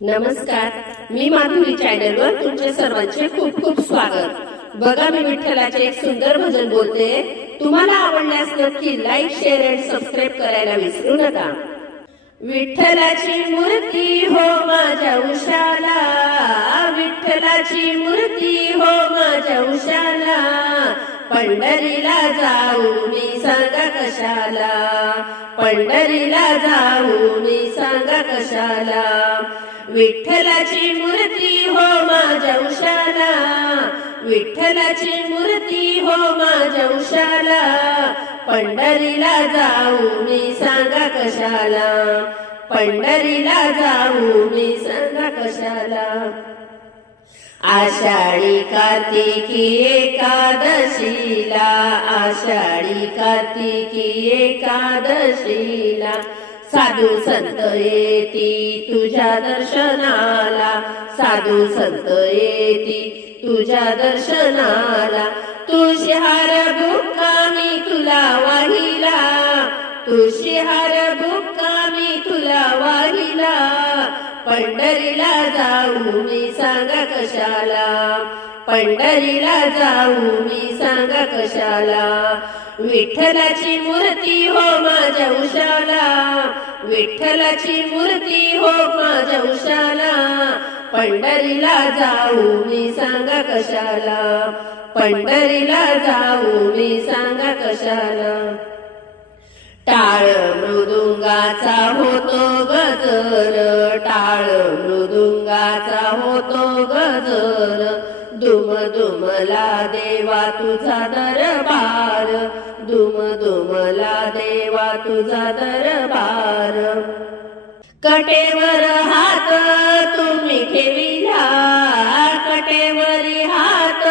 नमस्कार, मी माधुरी चॅनलवर तुमचे सर्वांचे खूप खूप स्वागत। बघा, मी विठ्ठलाचे एक सुंदर भजन बोलते। तुम्हाला आवडल्यास नक्की लाईक, शेअर आणि सबस्क्राईब करायला विसरू नका। विठ्ठलाची मूर्ती हो माझ्या उशाला, विठ्ठलाची मूर्ती हो माझ्या उशाला, पंढरीला जाऊ मी सांगा कशाला, पंढरीला जाऊ मी सांगा कशाला। विठ्ठलाची मूर्ती हो माझ्या उशाला, विठ्ठलाची मूर्ती हो माझ्या उशाला, पंढरीला जाऊ मी सांगा कशाला, पंढरीला जाऊ मी सांगा कशाला। आषाढी कार्तिकी एकादशीला, आषाढी कार्तिकी एकादशीला, साधू संत येती तुझ्या दर्शनाला, साधू संत येती तुझ्या दर्शनाला। तुळशी हार बुक्का मी तुला वाहिला, तुळशी हार बुक्का मी तुला वाहिला, पंढरीला जाऊ मी सांगा कशाला, पंढरीला जाऊ मी सांगा कशाला। विठ्ठलाची मूर्ती हो माझ्या उशाला, विठ्ठलाची मूर्ती हो माझ्या उशाला, पंढरीला जाऊ मी सांगा कशाला, पंढरीला जाऊ मी सांगा कशाला। टाळ मृदुंगाचा होतो गजर, टाळ मृदुंगाचा होतो गजर, दुम दुमला देवा तुझा दरबार, दुम दुमला देवा तुझा दरबार। कटेवर हात तुम्ही ठेविला, कटेवरी हात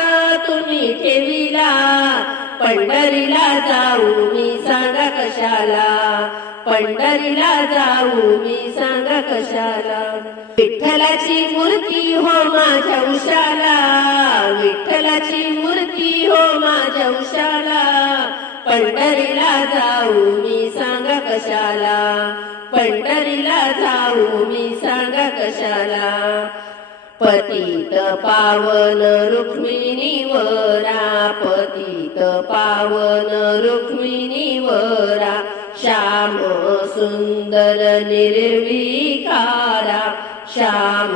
तुम्ही ठेविला, पंढरीला जाऊ मी सांगा कशाला, पंढरीला जाऊ मी सांगा कशाला। विठ्ठलाची मूर्ती हो माझ्या उशाला, विठ्ठलाची मूर्ती हो माझ्या उशाला, पंढरीला जाऊ मी सांगा कशाला, पंढरीला जाऊ मी सांगा कशाला। पतित पावन रुक्मिणीवरा, पतित पावन रुक्मिणीवरा, श्याम सुंदर निर्विकारा, श्याम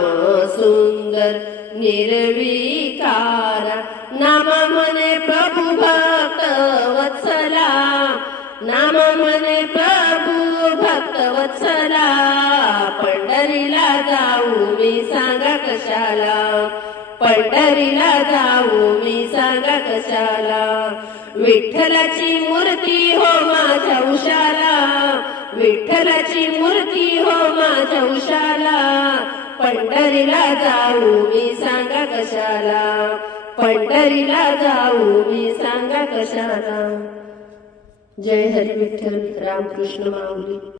सुंदर निर्विकारा। नाम म्हणे प्रभु भक्त वत्सला, नाम म्हणे प्रभु भक्त वत्सला, पंढरीला जाऊ मी सांगा कशाला, पंढरीला जाऊ मी सांगा कशाला। विठ्ठलाची मूर्ती हो माझ्या उशाला, विठ्ठलाची मूर्ती हो माझ्या उशाला, पंढरीला जाऊ मी सांगा कशाला, पंढरीला जाऊ मी सांगा कशाला। जय हरी विठ्ठल, रामकृष्ण माऊली।